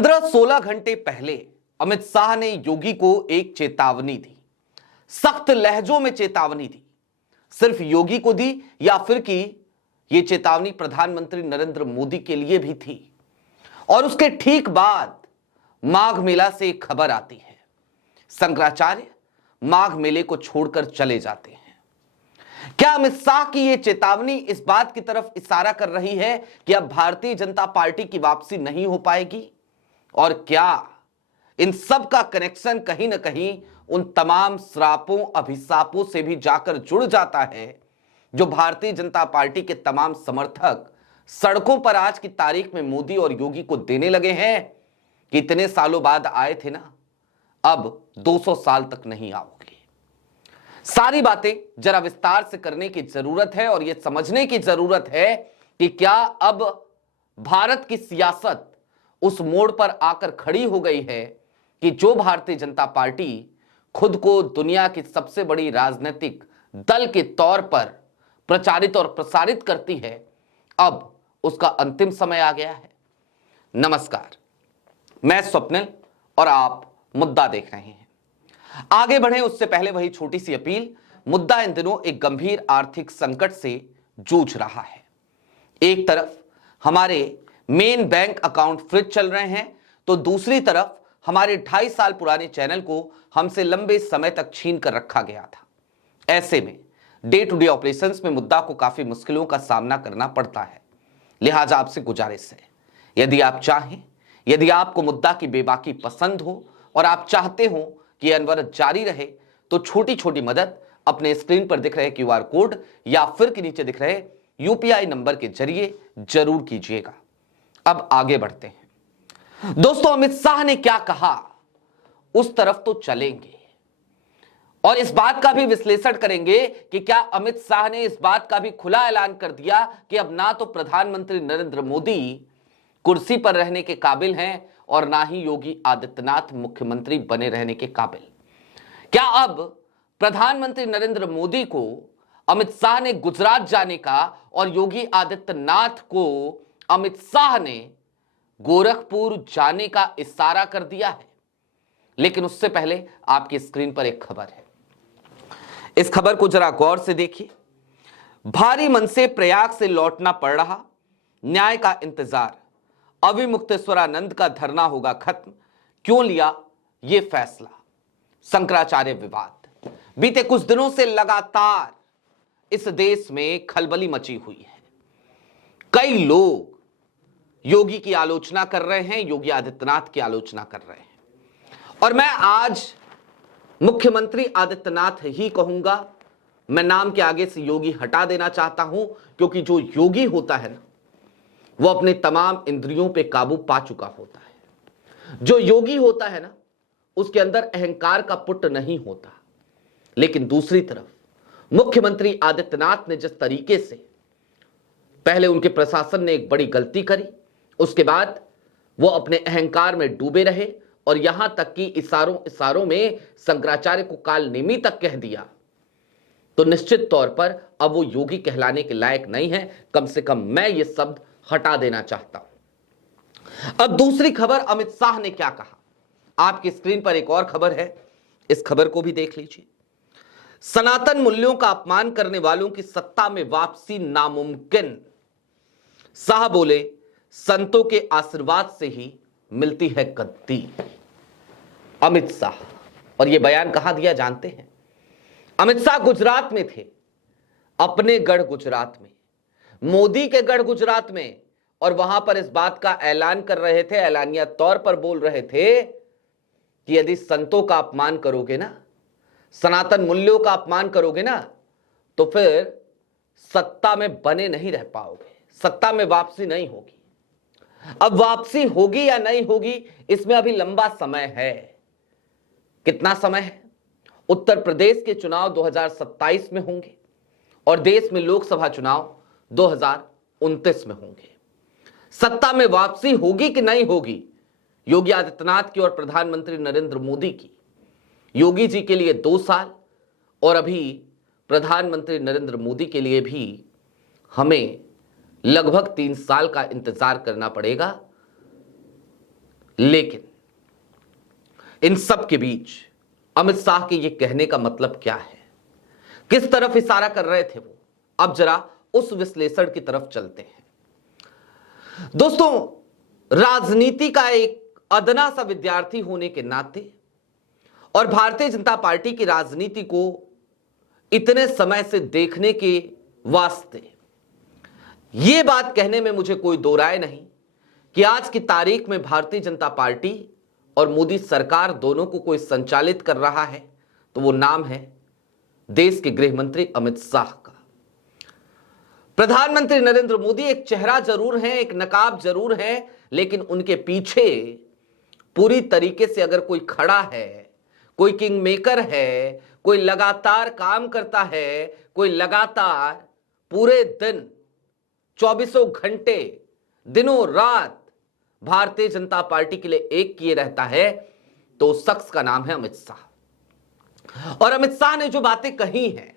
15-16 घंटे पहले अमित शाह ने योगी को एक चेतावनी दी, सख्त लहजों में चेतावनी दी। सिर्फ योगी को दी या फिर कि यह चेतावनी प्रधानमंत्री नरेंद्र मोदी के लिए भी थी। और उसके ठीक बाद माघ मेला से एक खबर आती है, शंकराचार्य माघ मेले को छोड़कर चले जाते हैं। क्या अमित शाह की यह चेतावनी इस बात की तरफ इशारा कर रही है कि अब भारतीय जनता पार्टी की वापसी नहीं हो पाएगी? और क्या इन सब का कनेक्शन कहीं ना कहीं उन तमाम श्रापों अभिशापों से भी जाकर जुड़ जाता है जो भारतीय जनता पार्टी के तमाम समर्थक सड़कों पर आज की तारीख में मोदी और योगी को देने लगे हैं कि इतने सालों बाद आए थे ना, अब 200 साल तक नहीं आओगे? सारी बातें जरा विस्तार से करने की जरूरत है और यह समझने की जरूरत है कि क्या अब भारत की सियासत उस मोड़ पर आकर खड़ी हो गई है कि जो भारतीय जनता पार्टी खुद को दुनिया की सबसे बड़ी राजनीतिक दल के तौर पर प्रचारित और प्रसारित करती है, अब उसका अंतिम समय आ गया है। नमस्कार, मैं स्वप्निल और आप मुद्दा देख रहे हैं। आगे बढ़े उससे पहले वही छोटी सी अपील। मुद्दा इन दिनों एक गंभीर आर्थिक संकट से जूझ रहा है। एक तरफ हमारे मेन बैंक अकाउंट फ्रीज चल रहे हैं, तो दूसरी तरफ हमारे 2.5 साल पुराने चैनल को हमसे लंबे समय तक छीन कर रखा गया था। ऐसे में डे टू डे ऑपरेशंस में मुद्दा को काफी मुश्किलों का सामना करना पड़ता है। लिहाजा आपसे गुजारिश है, यदि आप चाहें, यदि आपको मुद्दा की बेबाकी पसंद हो और आप चाहते हो कि अनवरत जारी रहे, तो छोटी छोटी मदद अपने स्क्रीन पर दिख रहे क्यूआर कोड या फिर के नीचे दिख रहे यूपीआई नंबर के जरिए जरूर कीजिएगा। अब आगे बढ़ते हैं। दोस्तों, अमित शाह ने क्या कहा उस तरफ तो चलेंगे और इस बात का भी विश्लेषण करेंगे कि क्या अमित शाह ने इस बात का भी खुला ऐलान कर दिया कि अब ना तो प्रधानमंत्री नरेंद्र मोदी कुर्सी पर रहने के काबिल हैं और ना ही योगी आदित्यनाथ मुख्यमंत्री बने रहने के काबिल। क्या अब प्रधानमंत्री नरेंद्र मोदी को अमित शाह ने गुजरात जाने का और योगी आदित्यनाथ को अमित शाह ने गोरखपुर जाने का इशारा कर दिया है? लेकिन उससे पहले आपकी स्क्रीन पर एक खबर है, इस खबर को जरा गौर से देखिए। भारी मन से प्रयाग से लौटना पड़ रहा, न्याय का इंतजार, अविमुक्तेश्वरानंद का धरना होगा खत्म, क्यों लिया यह फैसला? शंकराचार्य विवाद बीते कुछ दिनों से लगातार इस देश में खलबली मची हुई है। कई लोग योगी की आलोचना कर रहे हैं, योगी आदित्यनाथ की आलोचना कर रहे हैं, और मैं आज मुख्यमंत्री आदित्यनाथ ही कहूंगा। मैं नाम के आगे से योगी हटा देना चाहता हूं, क्योंकि जो योगी होता है ना, वो अपने तमाम इंद्रियों पे काबू पा चुका होता है। जो योगी होता है ना, उसके अंदर अहंकार का पुट नहीं होता। लेकिन दूसरी तरफ मुख्यमंत्री आदित्यनाथ ने जिस तरीके से पहले उनके प्रशासन ने एक बड़ी गलती करी, उसके बाद वो अपने अहंकार में डूबे रहे और यहां तक कि इशारों में शंकराचार्य को काल नेमी तक कह दिया, तो निश्चित तौर पर अब वो योगी कहलाने के लायक नहीं है। कम से कम मैं ये शब्द हटा देना चाहता हूं। अब दूसरी खबर, अमित शाह ने क्या कहा। आपकी स्क्रीन पर एक और खबर है, इस खबर को भी देख लीजिए। सनातन मूल्यों का अपमान करने वालों की सत्ता में वापसी नामुमकिन। शाह बोले, संतों के आशीर्वाद से ही मिलती है गद्दी। अमित शाह, और यह बयान कहां दिया जानते हैं? अमित शाह गुजरात में थे, अपने गढ़ गुजरात में, मोदी के गढ़ गुजरात में, और वहां पर इस बात का ऐलान कर रहे थे, ऐलानिया तौर पर बोल रहे थे कि यदि संतों का अपमान करोगे ना, सनातन मूल्यों का अपमान करोगे ना, तो फिर सत्ता में बने नहीं रह पाओगे, सत्ता में वापसी नहीं होगी। अब वापसी होगी या नहीं होगी, इसमें अभी लंबा समय है। कितना समय है? उत्तर प्रदेश के चुनाव 2027 में होंगे और देश में लोकसभा चुनाव 2029 में होंगे। सत्ता में वापसी होगी कि नहीं होगी, योगी आदित्यनाथ की और प्रधानमंत्री नरेंद्र मोदी की? योगी जी के लिए 2 साल और अभी प्रधानमंत्री नरेंद्र मोदी के लिए भी हमें लगभग 3 साल का इंतजार करना पड़ेगा। लेकिन इन सब के बीच अमित शाह के ये कहने का मतलब क्या है, किस तरफ इशारा कर रहे थे वो, अब जरा उस विश्लेषण की तरफ चलते हैं। दोस्तों, राजनीति का एक अदना सा विद्यार्थी होने के नाते और भारतीय जनता पार्टी की राजनीति को इतने समय से देखने के वास्ते यह बात कहने में मुझे कोई दो राय नहीं कि आज की तारीख में भारतीय जनता पार्टी और मोदी सरकार दोनों को कोई संचालित कर रहा है तो वो नाम है देश के गृह मंत्री अमित शाह का। प्रधानमंत्री नरेंद्र मोदी एक चेहरा जरूर है, एक नकाब जरूर है, लेकिन उनके पीछे पूरी तरीके से अगर कोई खड़ा है, कोई किंग मेकर है, कोई लगातार काम करता है, कोई लगातार पूरे दिन 24 घंटे दिनों रात भारतीय जनता पार्टी के लिए एक किए रहता है, तो उस शख्स का नाम है अमित शाह। और अमित शाह ने जो बातें कही हैं,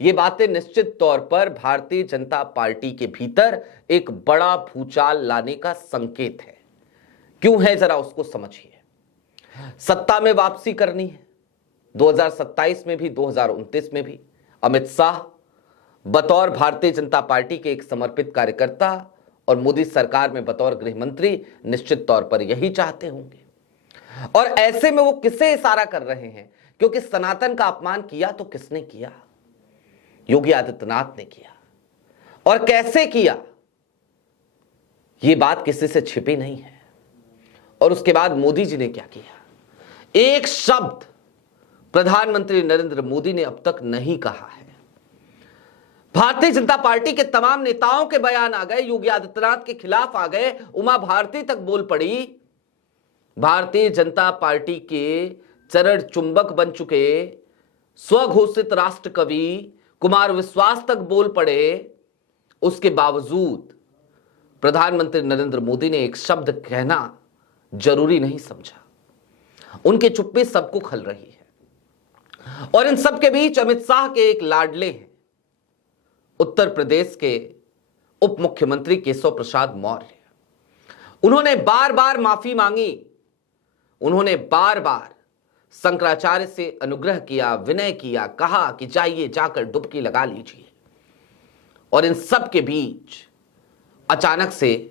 ये बातें निश्चित तौर पर भारतीय जनता पार्टी के भीतर एक बड़ा भूचाल लाने का संकेत है। क्यों है, जरा उसको समझिए। सत्ता में वापसी करनी है 2027 में भी 2029 में भी। अमित शाह बतौर भारतीय जनता पार्टी के एक समर्पित कार्यकर्ता और मोदी सरकार में बतौर गृह मंत्री निश्चित तौर पर यही चाहते होंगे। और ऐसे में वो किससे इशारा कर रहे हैं, क्योंकि सनातन का अपमान किया तो किसने किया? योगी आदित्यनाथ ने किया। और कैसे किया, ये बात किसी से छिपी नहीं है। और उसके बाद मोदी जी ने क्या किया, एक शब्द प्रधानमंत्री नरेंद्र मोदी ने अब तक नहीं कहा है। भारतीय जनता पार्टी के तमाम नेताओं के बयान आ गए, योगी आदित्यनाथ के खिलाफ आ गए, उमा भारती तक बोल पड़ी। भारतीय जनता पार्टी के चरण चुंबक बन चुके स्वघोषित राष्ट्र कवि कुमार विश्वास तक बोल पड़े। उसके बावजूद प्रधानमंत्री नरेंद्र मोदी ने एक शब्द कहना जरूरी नहीं समझा। उनके चुप्पी सबको खल रही है। और इन सब के बीच अमित शाह के एक लाडले हैं, उत्तर प्रदेश के उप मुख्यमंत्री केशव प्रसाद मौर्य। उन्होंने बार बार माफी मांगी, उन्होंने बार बार शंकराचार्य से अनुग्रह किया, विनय किया, कहा कि जाइए जाकर डुबकी लगा लीजिए। और इन सब के बीच अचानक से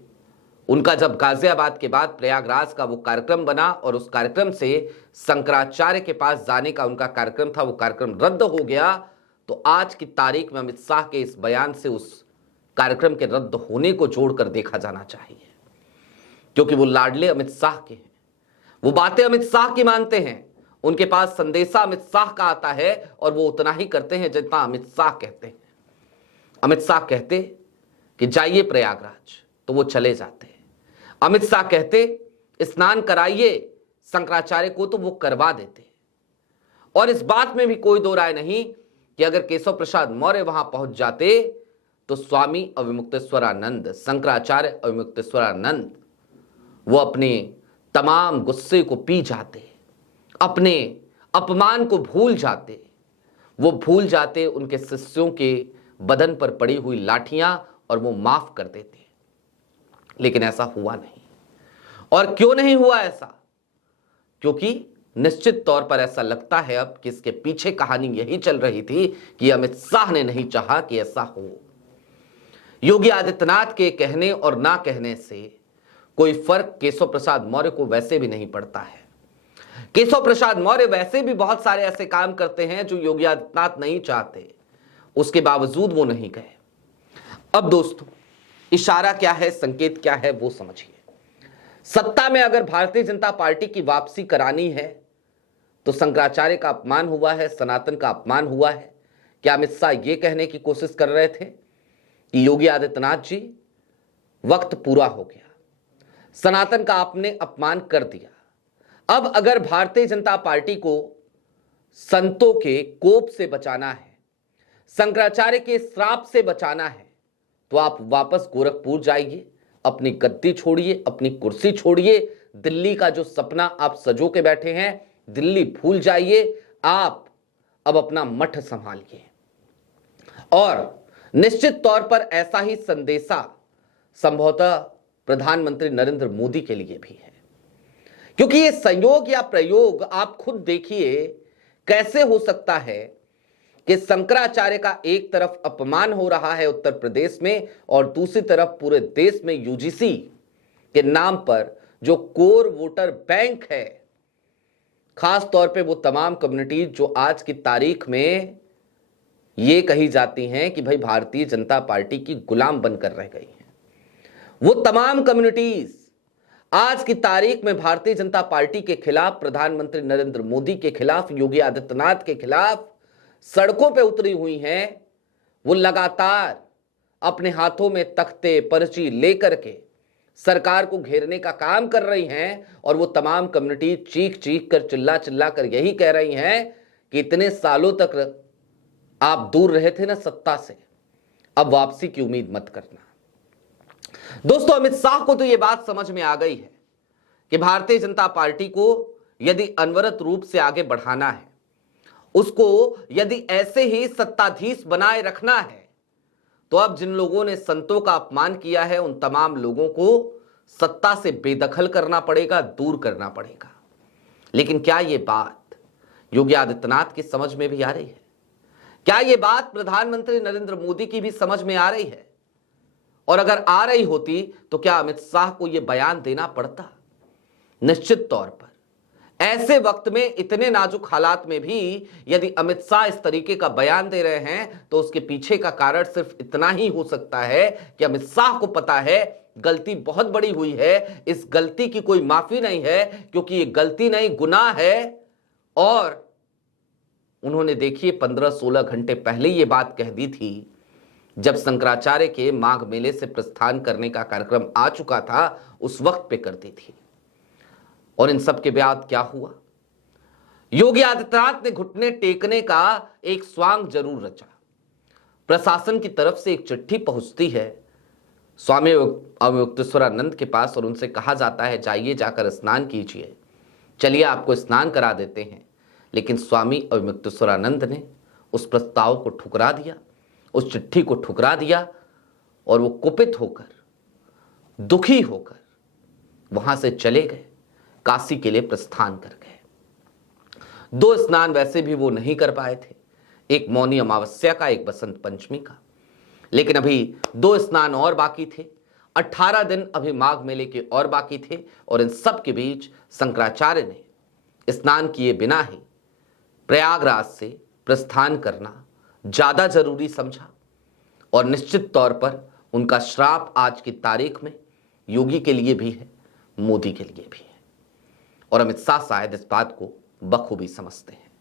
उनका जब गाजियाबाद के बाद प्रयागराज का वो कार्यक्रम बना और उस कार्यक्रम से शंकराचार्य के पास जाने का उनका कार्यक्रम था, वो कार्यक्रम रद्द हो गया। तो आज की तारीख में अमित शाह के इस बयान से उस कार्यक्रम के रद्द होने को जोड़कर देखा जाना चाहिए, क्योंकि वो लाडले अमित शाह के हैं, वो बातें अमित शाह की मानते हैं, उनके पास संदेशा अमित शाह का आता है और वो उतना ही करते हैं जितना अमित शाह कहते हैं। अमित शाह कहते कि जाइए प्रयागराज तो वो चले जाते हैं। अमित शाह कहते स्नान कराइए शंकराचार्य को तो वो करवा देते। और इस बात में भी कोई दो राय नहीं कि अगर केशव प्रसाद मौर्य वहां पहुंच जाते तो स्वामी अविमुक्तेश्वरानंद, शंकराचार्य अविमुक्तेश्वरानंद, वो अपने तमाम गुस्से को पी जाते, अपने अपमान को भूल जाते, वो भूल जाते उनके शिष्यों के बदन पर पड़ी हुई लाठियां और वो माफ कर देते। लेकिन ऐसा हुआ नहीं। और क्यों नहीं हुआ ऐसा? क्योंकि निश्चित तौर पर ऐसा लगता है अब कि इसके पीछे कहानी यही चल रही थी कि अमित शाह ने नहीं चाहा कि ऐसा हो। योगी आदित्यनाथ के कहने और ना कहने से कोई फर्क केशव प्रसाद मौर्य को वैसे भी नहीं पड़ता है। केशव प्रसाद मौर्य वैसे भी बहुत सारे ऐसे काम करते हैं जो योगी आदित्यनाथ नहीं चाहते, उसके बावजूद वो नहीं गए। अब दोस्तों, इशारा क्या है, संकेत क्या है, वो समझिए। सत्ता में अगर भारतीय जनता पार्टी की वापसी करानी है तो शंकराचार्य का अपमान हुआ है, सनातन का अपमान हुआ है। क्या अमित शाह ये कहने की कोशिश कर रहे थे कि योगी आदित्यनाथ जी, वक्त पूरा हो गया, सनातन का आपने अपमान कर दिया, अब अगर भारतीय जनता पार्टी को संतों के कोप से बचाना है, शंकराचार्य के श्राप से बचाना है, तो आप वापस गोरखपुर जाइए, अपनी गद्दी छोड़िए, अपनी कुर्सी छोड़िए, दिल्ली का जो सपना आप सजो के बैठे हैं, दिल्ली भूल जाइए, आप अब अपना मठ संभालिए। और निश्चित तौर पर ऐसा ही संदेशा संभवतः प्रधानमंत्री नरेंद्र मोदी के लिए भी है। क्योंकि ये संयोग या प्रयोग आप खुद देखिए कैसे हो सकता है कि शंकराचार्य का एक तरफ अपमान हो रहा है उत्तर प्रदेश में और दूसरी तरफ पूरे देश में यूजीसी के नाम पर जो कोर वोटर बैंक है, खास तौर पे वो तमाम कम्युनिटीज जो आज की तारीख में ये कही जाती हैं कि भाई भारतीय जनता पार्टी की गुलाम बनकर रह गई हैं, वो तमाम कम्युनिटीज आज की तारीख में भारतीय जनता पार्टी के खिलाफ, प्रधानमंत्री नरेंद्र मोदी के खिलाफ, योगी आदित्यनाथ के खिलाफ सड़कों पे उतरी हुई हैं। वो लगातार अपने हाथों में तख्ते पर्ची लेकर के सरकार को घेरने का काम कर रही हैं और वो तमाम कम्युनिटी चीख चीख कर, चिल्ला चिल्ला कर यही कह रही हैं कि इतने सालों तक आप दूर रहे थे ना सत्ता से, अब वापसी की उम्मीद मत करना। दोस्तों, अमित शाह को तो यह बात समझ में आ गई है कि भारतीय जनता पार्टी को यदि अनवरत रूप से आगे बढ़ाना है, उसको यदि ऐसे ही सत्ताधीश बनाए रखना है, तो अब जिन लोगों ने संतों का अपमान किया है उन तमाम लोगों को सत्ता से बेदखल करना पड़ेगा, दूर करना पड़ेगा। लेकिन क्या यह बात योगी आदित्यनाथ की समझ में भी आ रही है? क्या यह बात प्रधानमंत्री नरेंद्र मोदी की भी समझ में आ रही है? और अगर आ रही होती तो क्या अमित शाह को यह बयान देना पड़ता? निश्चित तौर पर ऐसे वक्त में, इतने नाजुक हालात में भी यदि अमित शाह इस तरीके का बयान दे रहे हैं तो उसके पीछे का कारण सिर्फ इतना ही हो सकता है कि अमित शाह को पता है गलती बहुत बड़ी हुई है, इस गलती की कोई माफी नहीं है, क्योंकि ये गलती नहीं गुनाह है। और उन्होंने देखिए 15-16 घंटे पहले ये बात कह दी थी, जब शंकराचार्य के माघ मेले से प्रस्थान करने का कार्यक्रम आ चुका था, उस वक्त पे कर दी थी। और इन सब के बाद क्या हुआ? योगी आदित्यनाथ ने घुटने टेकने का एक स्वांग जरूर रचा। प्रशासन की तरफ से एक चिट्ठी पहुंचती है स्वामी अवमुक्तेश्वरानंद के पास और उनसे कहा जाता है जाइए, जाकर स्नान कीजिए, चलिए आपको स्नान करा देते हैं। लेकिन स्वामी अवमुक्तेश्वरानंद ने उस प्रस्ताव को ठुकरा दिया, उस चिट्ठी को ठुकरा दिया और वो कुपित होकर, दुखी होकर वहां से चले गए, काशी के लिए प्रस्थान कर गए। 2 स्नान वैसे भी वो नहीं कर पाए थे, एक मौनी अमावस्या का, एक बसंत पंचमी का। लेकिन अभी 2 स्नान और बाकी थे, 18 दिन अभी माघ मेले के और बाकी थे। और इन सब के बीच शंकराचार्य ने स्नान किए बिना ही प्रयागराज से प्रस्थान करना ज्यादा जरूरी समझा। और निश्चित तौर पर उनका श्राप आज की तारीख में योगी के लिए भी है, मोदी के लिए भी है। और अमित शाह शायद इस बात को बखूबी समझते हैं।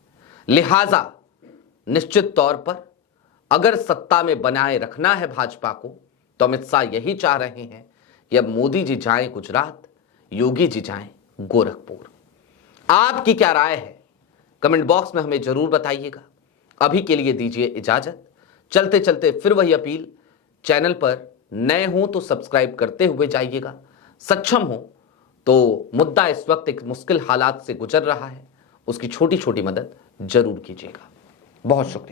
लिहाजा निश्चित तौर पर अगर सत्ता में बनाए रखना है भाजपा को, तो अमित शाह यही चाह रहे हैं कि अब मोदी जी जाएं गुजरात, योगी जी जाएं गोरखपुर। आपकी क्या राय है? कमेंट बॉक्स में हमें जरूर बताइएगा। अभी के लिए दीजिए इजाजत। चलते चलते फिर वही अपील, चैनल पर नए हो तो सब्सक्राइब करते हुए जाइएगा। सक्षम हो तो मुद्दा इस वक्त एक मुश्किल हालात से गुजर रहा है, उसकी छोटी छोटी मदद जरूर कीजिएगा। बहुत शुक्रिया।